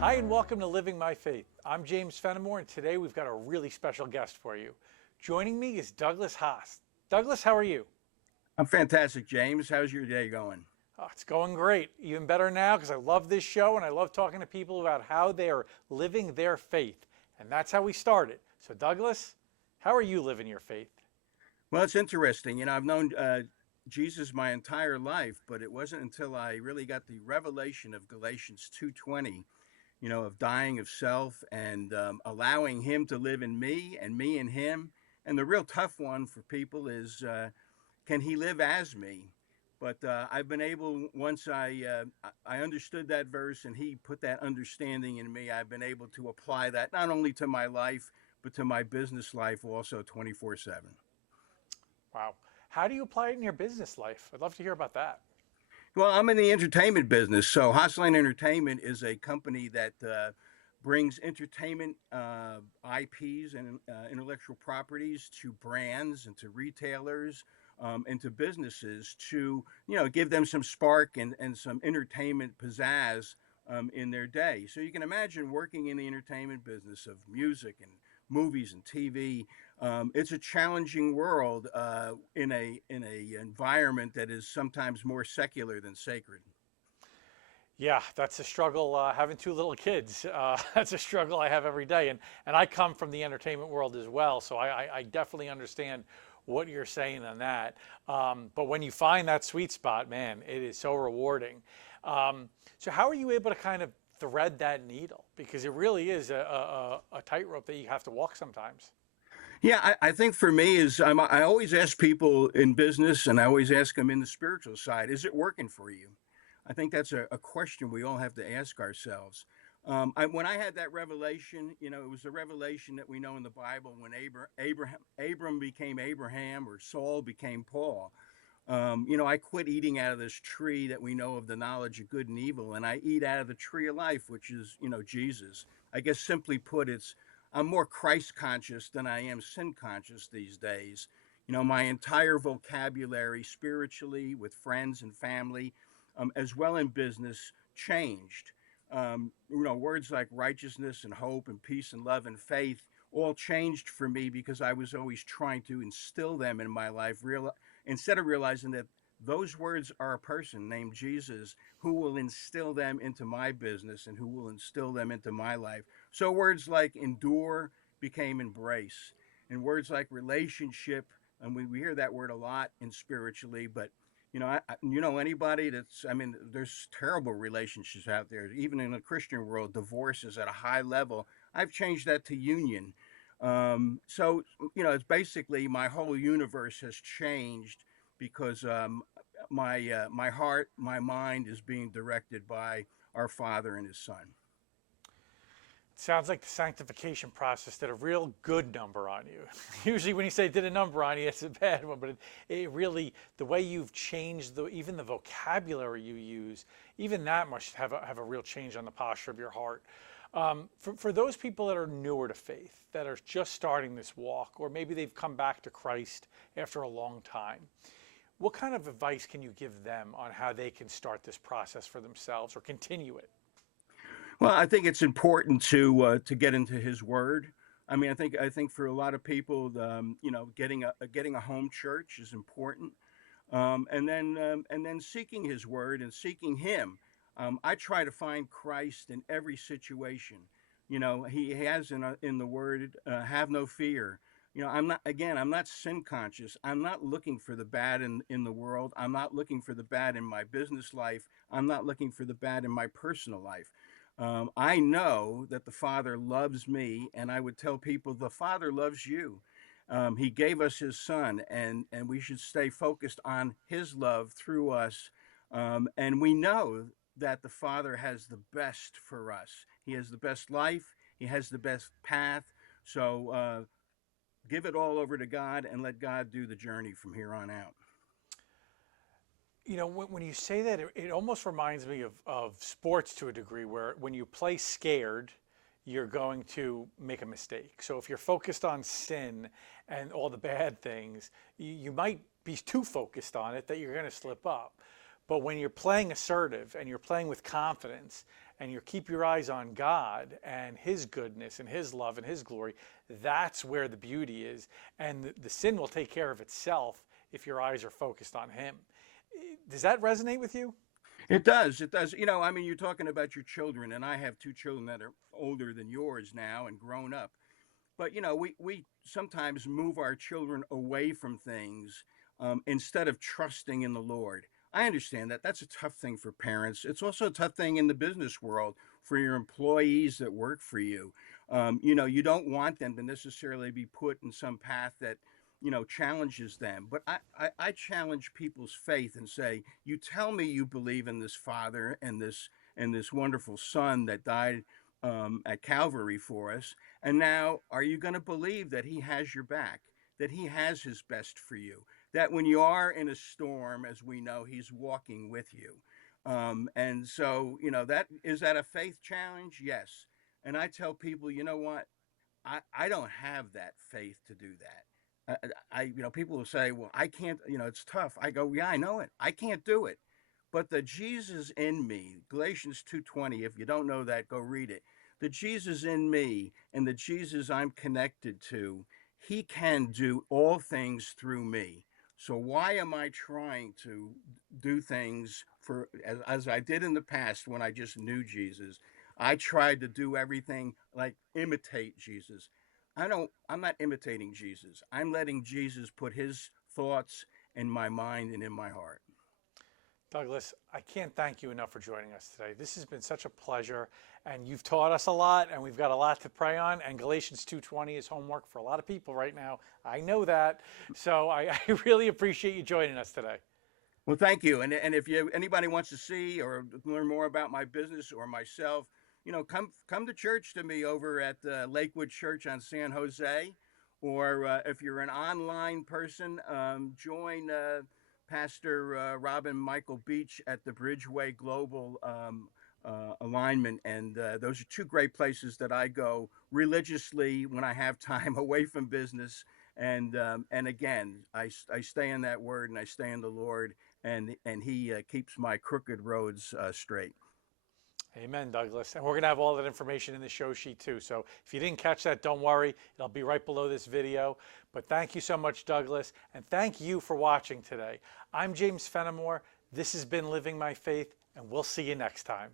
Hi, and welcome to Living My Faith. I'm James Fenimore, and today we've got a really special guest for you. Joining me is Douglas Haase. Douglas, how are you? I'm fantastic, James. How's your day going? Oh, it's going great. Even better now because I love this show and I love talking to people about how they are living their faith. And that's how we started. So, Douglas, how are you living your faith? Well, it's interesting. I've known Jesus my entire life, but it wasn't until I really got the revelation of Galatians 2:20, of dying of self and allowing Him to live in me and me in Him. And the real tough one for people is, can He live as me? But I've been able, once I understood that verse and He put that understanding in me, I've been able to apply that not only to my life but to my business life also 24/7. Wow. How do you apply it in your business life? I'd love to hear about that. Well, I'm in the entertainment business. So Haaseline Entertainment is a company that brings entertainment IPs and intellectual properties to brands and to retailers and to businesses to, give them some spark and some entertainment pizzazz in their day. So you can imagine working in the entertainment business of music and movies and TV. It's a challenging world in a environment that is sometimes more secular than sacred. Yeah, that's a struggle having two little kids. That's a struggle I have every day. And I come from the entertainment world as well. So I definitely understand what you're saying on that. But when you find that sweet spot, man, it is so rewarding. So, how are you able to kind of thread that needle? Because it really is a tightrope that you have to walk sometimes. Yeah, I think for me is I always ask people in business, and I always ask them in the spiritual side, is it working for you? I think that's a question we all have to ask ourselves. When I had that revelation, it was the revelation that we know in the Bible when Abram became Abraham or Saul became Paul. I quit eating out of this tree that we know of the knowledge of good and evil, and I eat out of the tree of life, which is, Jesus. I guess simply put, I'm more Christ conscious than I am sin conscious these days. My entire vocabulary spiritually with friends and family, as well in business, changed. Words like righteousness and hope and peace and love and faith all changed for me because I was always trying to instill them in my life, instead of realizing that those words are a person named Jesus who will instill them into my business and who will instill them into my life. So words like endure became embrace, and words like relationship, and we hear that word a lot in spiritually, but anybody there's terrible relationships out there. Even in the Christian world, divorce is at a high level. I've changed that to union. It's basically my whole universe has changed because my heart, my mind is being directed by our Father and His Son. Sounds like the sanctification process did a real good number on you. Usually, when you say did a number on you, it's a bad one. But it really, the way you've changed, even the vocabulary you use, even that must have a real change on the posture of your heart. For those people that are newer to faith, that are just starting this walk, or maybe they've come back to Christ after a long time, what kind of advice can you give them on how they can start this process for themselves or continue it? Well, I think it's important to get into His Word. I think for a lot of people, getting a home church is important, and then seeking His Word and seeking Him. I try to find Christ in every situation. He has in the Word, have no fear. I'm not sin conscious. I'm not looking for the bad in the world. I'm not looking for the bad in my business life. I'm not looking for the bad in my personal life. I know that the Father loves me, and I would tell people the Father loves you. He gave us His Son, and we should stay focused on His love through us. And we know that the Father has the best for us. He has the best life. He has the best path. So give it all over to God and let God do the journey from here on out. When you say that, it almost reminds me of sports to a degree, where when you play scared, you're going to make a mistake. So if you're focused on sin and all the bad things, you might be too focused on it that you're going to slip up. But when you're playing assertive and you're playing with confidence and you keep your eyes on God and His goodness and His love and His glory, that's where the beauty is. And the sin will take care of itself if your eyes are focused on Him. Does that resonate with you? It does. It does. You know, I mean, you're talking about your children, and I have two children that are older than yours now and grown up. But you know, we sometimes move our children away from things instead of trusting in the Lord. I understand that that's a tough thing for parents. It's also a tough thing in the business world for your employees that work for you. You know, you don't want them to necessarily be put in some path that challenges them. But I challenge people's faith and say, you tell me you believe in this Father and this wonderful Son that died at Calvary for us. And now, are you going to believe that He has your back, that He has His best for you, that when you are in a storm, as we know, He's walking with you? And so, that is that a faith challenge? Yes. And I tell people, you know what? I don't have that faith to do that. People will say, well, I can't, it's tough. I go, yeah, I know it. I can't do it. But the Jesus in me, Galatians 2:20, if you don't know that, go read it. The Jesus in me and the Jesus I'm connected to, He can do all things through me. So why am I trying to do things as I did in the past when I just knew Jesus? I tried to do everything like imitate Jesus. I'm not imitating Jesus. I'm letting Jesus put His thoughts in my mind and in my heart. Douglas, I can't thank you enough for joining us today. This has been such a pleasure, and you've taught us a lot, and we've got a lot to pray on, and Galatians 2:20 is homework for a lot of people right now. I know that. So I really appreciate you joining us today. Well, thank you. And if anybody wants to see or learn more about my business or myself, come to church to me over at Lakewood Church on San Jose, or if you're an online person, join Pastor Robin Michael Beach at the Bridgeway Global Alignment, and those are two great places that I go religiously when I have time away from business. And again, I stay in that Word and I stay in the Lord, and He keeps my crooked roads straight. Amen, Douglas. And we're going to have all that information in the show sheet too. So if you didn't catch that, don't worry. It'll be right below this video. But thank you so much, Douglas. And thank you for watching today. I'm James Fenimore. This has been Living My Faith, and we'll see you next time.